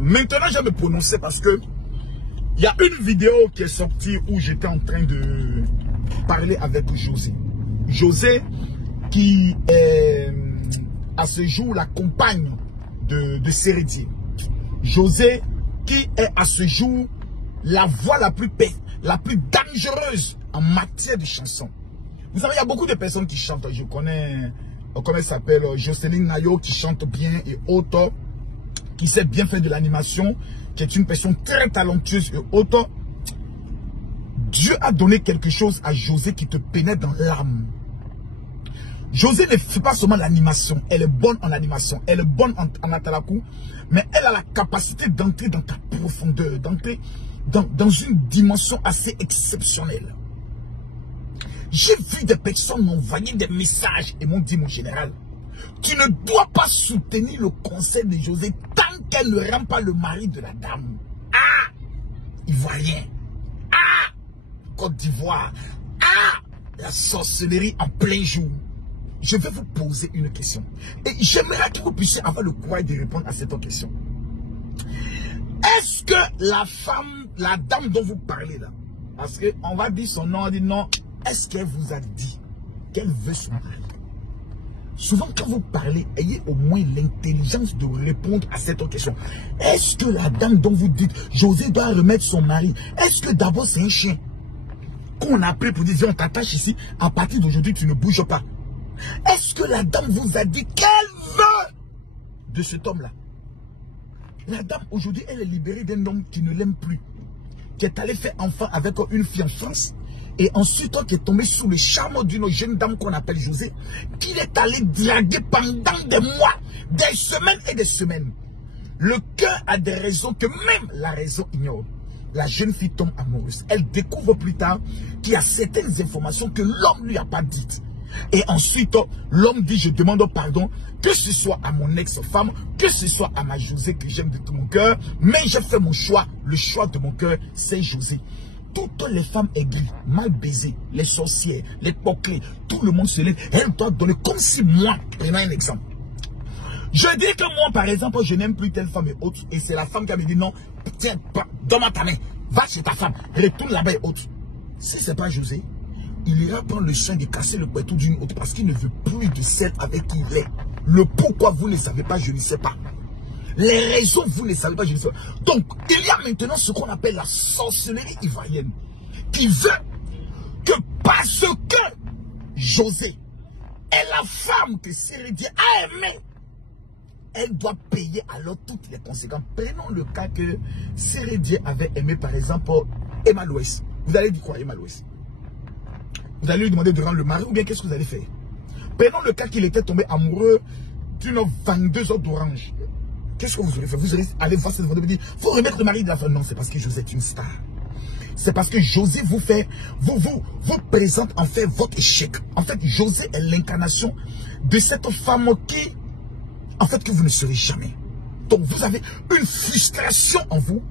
Maintenant, je vais me prononcer parce que il y a une vidéo qui est sortie où j'étais en train de parler avec José. José qui est à ce jour la compagne de Sérédier. José qui est à ce jour la voix la plus dangereuse en matière de chansons. Vous savez, il y a beaucoup de personnes qui chantent. Je connais, comment elle s'appelle, Jocelyne Nayo qui chante bien et autres, qui sait bien faire de l'animation, qui est une personne très talentueuse et autres. Dieu a donné quelque chose à José qui te pénètre dans l'âme. José ne fait pas seulement l'animation, elle est bonne en animation, elle est bonne en atalakou, mais elle a la capacité d'entrer dans ta profondeur, d'entrer dans une dimension assez exceptionnelle. J'ai vu des personnes m'envoyer des messages et m'ont dit, mon général, tu ne dois pas soutenir le conseil de José tant qu'elle ne rend pas le mari de la dame. Ah, Ivoirien. Ah, Côte d'Ivoire. Ah, la sorcellerie en plein jour. Je vais vous poser une question. Et j'aimerais que vous puissiez avoir le courage de répondre à cette question. Est-ce que la femme, la dame dont vous parlez là, parce qu'on va dire son nom, on dit non, est-ce qu'elle vous a dit qu'elle veut son mari? Souvent quand vous parlez, ayez au moins l'intelligence de répondre à cette question. Est-ce que la dame dont vous dites, José doit remettre son mari, est-ce que d'abord c'est un chien qu'on a pris pour dire, on t'attache ici, à partir d'aujourd'hui tu ne bouges pas? Est-ce que la dame vous a dit qu'elle veut de cet homme-là? La dame aujourd'hui, elle est libérée d'un homme qui ne l'aime plus, qui est allé faire enfant avec une fille en France, et ensuite qui est tombé sous le charme d'une jeune dame qu'on appelle José, qu'il est allé draguer pendant des mois, des semaines et des semaines. Le cœur a des raisons que même la raison ignore. La jeune fille tombe amoureuse. Elle découvre plus tard qu'il y a certaines informations que l'homme ne lui a pas dites. Et ensuite, l'homme dit, je demande pardon, que ce soit à mon ex-femme, que ce soit à ma José que j'aime de tout mon cœur, mais j'ai fait mon choix, le choix de mon cœur, c'est José. Toutes les femmes aigries, mal baisées, les sorcières, les poquelées, tout le monde se lève, elles doivent donner comme si moi, prenons un exemple. Je dis que moi, par exemple, je n'aime plus telle femme et autre, et c'est la femme qui me dit non, tiens, donne-moi ta main, va chez ta femme, retourne là-bas et autre. Si ce n'est pas José, il ira prendre le soin de casser le couteau d'une autre parce qu'il ne veut plus de celle avec qui il est. Le pourquoi vous ne savez pas, je ne sais pas. Les raisons, vous ne savez pas, je ne sais pas. Donc, il y a maintenant ce qu'on appelle la sorcellerie ivoirienne qui veut que parce que José est la femme que Sérédier a aimée, elle doit payer alors toutes les conséquences. Prenons le cas que Sérédier avait aimé, par exemple, Emma Louès. Vous allez dire quoi, Emma Louès? Vous allez lui demander de rendre le mari ou bien qu'est-ce que vous allez faire? Prenons le cas qu'il était tombé amoureux d'une 22 heures d'orange. Qu'est-ce que vous aurez fait? Vous allez aller voir cette vidéo et dire, il faut remettre le mari de la femme. Non, c'est parce que José est une star. C'est parce que José vous fait, vous présente en fait votre échec. En fait, José est l'incarnation de cette femme qui, en fait, que vous ne serez jamais. Donc, vous avez une frustration en vous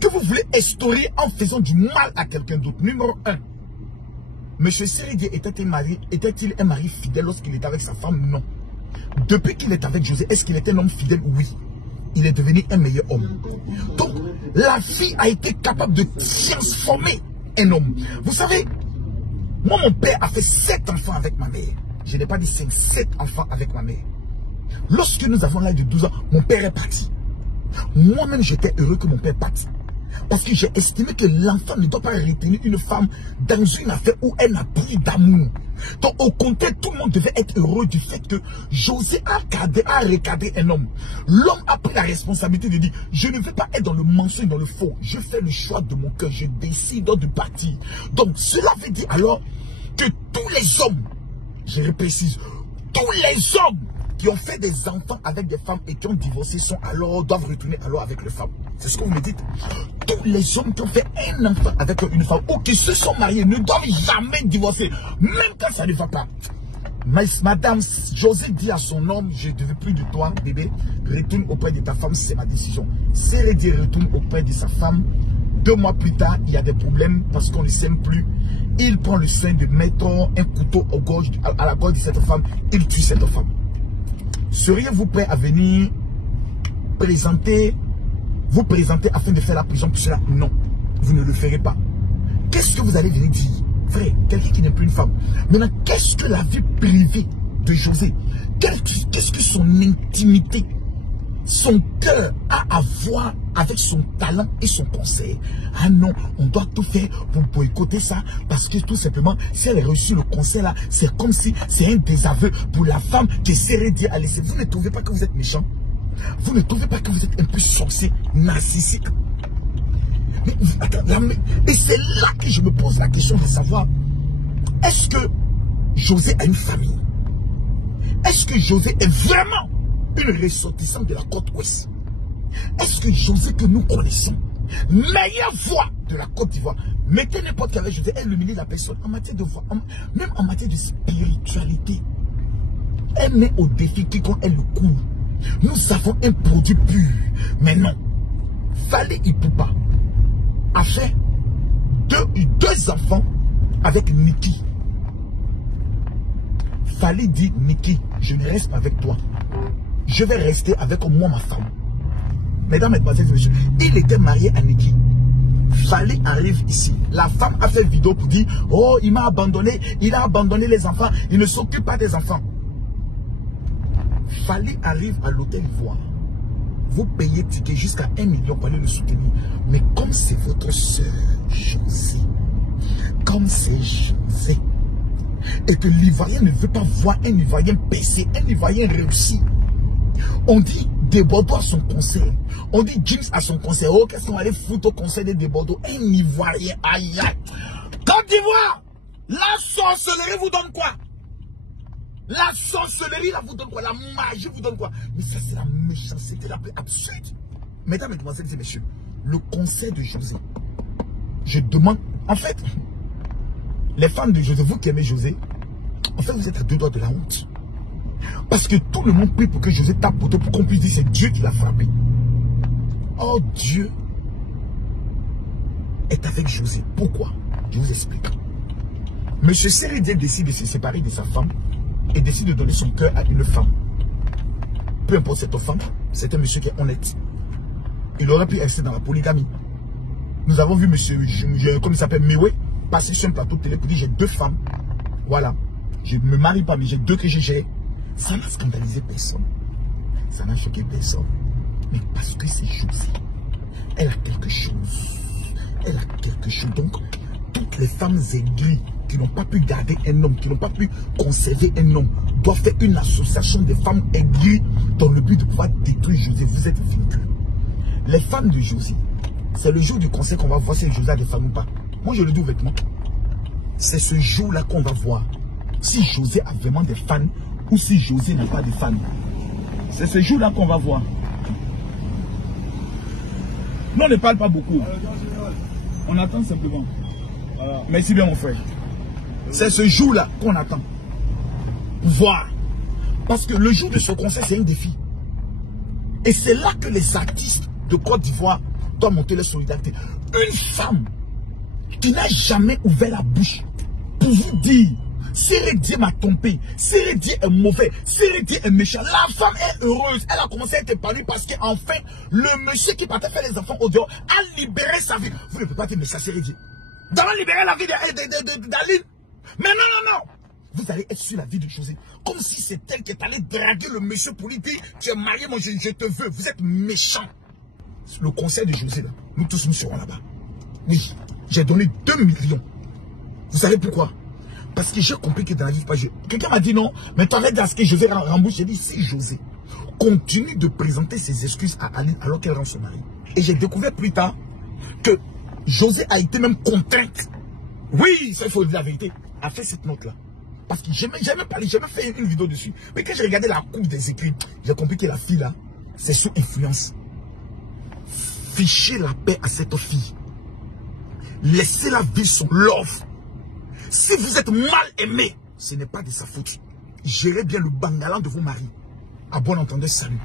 que vous voulez instaurer en faisant du mal à quelqu'un d'autre. Numéro 1. Monsieur Sérédier était-il un mari fidèle lorsqu'il était avec sa femme? Non. Depuis qu'il est avec José, est-ce qu'il était un homme fidèle? Oui. Il est devenu un meilleur homme. Donc, la fille a été capable de transformer un homme. Vous savez, moi, mon père a fait 7 enfants avec ma mère. Je n'ai pas dit 5, 7 enfants avec ma mère. Lorsque nous avons l'âge de 12 ans, mon père est parti. Moi-même, j'étais heureux que mon père parte. Parce que j'ai estimé que l'enfant ne doit pas retenir une femme dans une affaire où elle n'a plus d'amour. Donc au contraire, tout le monde devait être heureux du fait que José a recadré un homme. L'homme a pris la responsabilité de dire, je ne veux pas être dans le mensonge, dans le faux. Je fais le choix de mon cœur, je décide de partir. Donc cela veut dire alors que tous les hommes, je précise, tous les hommes qui ont fait des enfants avec des femmes et qui ont divorcé doivent retourner alors avec les femmes. C'est ce que vous me dites. Tous les hommes qui ont fait un enfant avec une femme ou qui se sont mariés ne doivent jamais divorcer, même quand ça ne va pas. Mais madame, José dit à son homme, je ne veux plus de toi, bébé, retourne auprès de ta femme, c'est ma décision. Sérédier retourne auprès de sa femme. 2 mois plus tard, il y a des problèmes parce qu'on ne s'aime plus. Il prend le soin de mettre un couteau à la gorge de cette femme, il tue cette femme. Seriez-vous prêt à venir présenter vous présenter afin de faire la prison pour cela. Non, vous ne le ferez pas. Qu'est-ce que vous allez venir dire? Frère, quelqu'un qui n'est plus une femme. Maintenant, qu'est-ce que la vie privée de José? Qu'est-ce que son intimité, son cœur a à voir avec son talent et son conseil? Ah non, on doit tout faire pour boycotter ça, parce que tout simplement, si elle a reçu le conseil là, c'est comme si c'est un désaveu pour la femme qui essaierait de dire, allez, vous ne trouvez pas que vous êtes méchant? Vous ne trouvez pas que vous êtes un peu sorcier, narcissique? Mais, et c'est là que je me pose la question de savoir, est-ce que José a une famille? Est-ce que José est vraiment une ressortissante de la côte ouest? Est-ce que José que nous connaissons, meilleure voix de la Côte d'Ivoire, mettez n'importe quel José, elle humilie la personne en matière de voix, même en matière de spiritualité. Elle met au défi quiconque elle le court. Nous avons un produit pur. Mais non, Fally Ipupa a fait deux enfants avec Niki. Fally dit, Niki, je ne reste pas avec toi. Je vais rester avec moi, ma femme. Mesdames, mesdemoiselles et messieurs, il était marié à Niki. Fally arrive ici. La femme a fait vidéo pour dire, oh, il m'a abandonné, il a abandonné les enfants, il ne s'occupe pas des enfants. Fally arrive à l'hôtel Ivoire. Vous payez ticket jusqu'à 1 million pour aller le soutenir. Mais comme c'est votre soeur José, comme c'est José, et que l'Ivoirien ne veut pas voir un Ivoirien percer, un Ivoirien réussir. On dit des Bordeaux à son conseil. On dit James à son conseil. Oh, qu'est-ce qu'on va aller foutre au conseil des Bordeaux? Un Ivoirien, aïe aïe. Côte d'Ivoire, la sorcellerie vous donne quoi? La sorcellerie là vous donne quoi? La magie vous donne quoi? Mais ça c'est la méchanceté la plus absurde. Mesdames, mesdemoiselles et messieurs, le conseil de José. Je demande, en fait, les femmes de José, vous qui aimez José, en fait vous êtes à 2 doigts de la honte. Parce que tout le monde prie pour que José tape pour qu'on puisse dire c'est Dieu qui l'a frappé. Oh, Dieu est avec José. Pourquoi? Je vous explique. Monsieur Sérédier décide de se séparer de sa femme et décide de donner son cœur à une femme. Peu importe cette femme, c'est un monsieur qui est honnête. Il aurait pu rester dans la polygamie. Nous avons vu monsieur, comme il s'appelle, Mewe, passer sur un plateau de télé pour dire j'ai 2 femmes. Voilà. Je ne me marie pas, mais j'ai 2 que j'ai gérées. Ça n'a scandalisé personne. Ça n'a choqué personne. Mais parce que c'est José. Elle a quelque chose. Elle a quelque chose. Donc, toutes les femmes aigries qui n'ont pas pu garder un homme, qui n'ont pas pu conserver un homme, doivent faire une association de femmes aigries dans le but de pouvoir détruire José. Vous êtes vaincus. Les femmes de José, c'est le jour du conseil qu'on va voir si José a des femmes ou pas. Moi, je le dis ouvertement. C'est ce jour-là qu'on va voir si José a vraiment des fans ou si José n'a pas de fans. C'est ce jour-là qu'on va voir. Non, on ne parle pas beaucoup. On attend simplement. Voilà. Merci bien, mon frère. C'est ce jour-là qu'on attend. Pour voir. Parce que le jour de ce conseil, c'est un défi. Et c'est là que les artistes de Côte d'Ivoire doivent monter leur solidarité. Une femme qui n'a jamais ouvert la bouche pour vous dire Sérédier m'a trompé, Sérédier est mauvais, Sérédier est méchant. La femme est heureuse. Elle a commencé à être épanouie parce qu'enfin, le monsieur qui partait faire les enfants au dehors a libéré sa vie. Vous ne pouvez pas dire, mais ça Sérédier. Vous allez libérer la vie d'Aline. Mais non, non, non. Vous allez être sur la vie de José. Comme si c'est elle qui est allée draguer le monsieur pour lui dire, tu es marié, moi je te veux. Vous êtes méchant. Le conseil de José, là, nous tous nous serons là-bas. Oui, j'ai donné 2 millions. Vous savez pourquoi? Parce que j'ai compris que dans la vie, pas quelqu'un m'a dit non, mais tu arrêtes ce que José rembourse. J'ai dit, si José continue de présenter ses excuses à Aline alors qu'elle rend son mari. Et j'ai découvert plus tard que José a été même contrainte. Oui, ça il faut dire la vérité. A fait cette note-là. Parce que j'ai même parlé, j'ai même fait une vidéo dessus. Mais quand j'ai regardé la coupe des écrits, j'ai compris que la fille là, c'est sous influence. Fichez la paix à cette fille. Laissez-la vivre son love. Si vous êtes mal aimé, ce n'est pas de sa faute. Gérez bien le bangalan de vos maris. À bon entendeur, salut.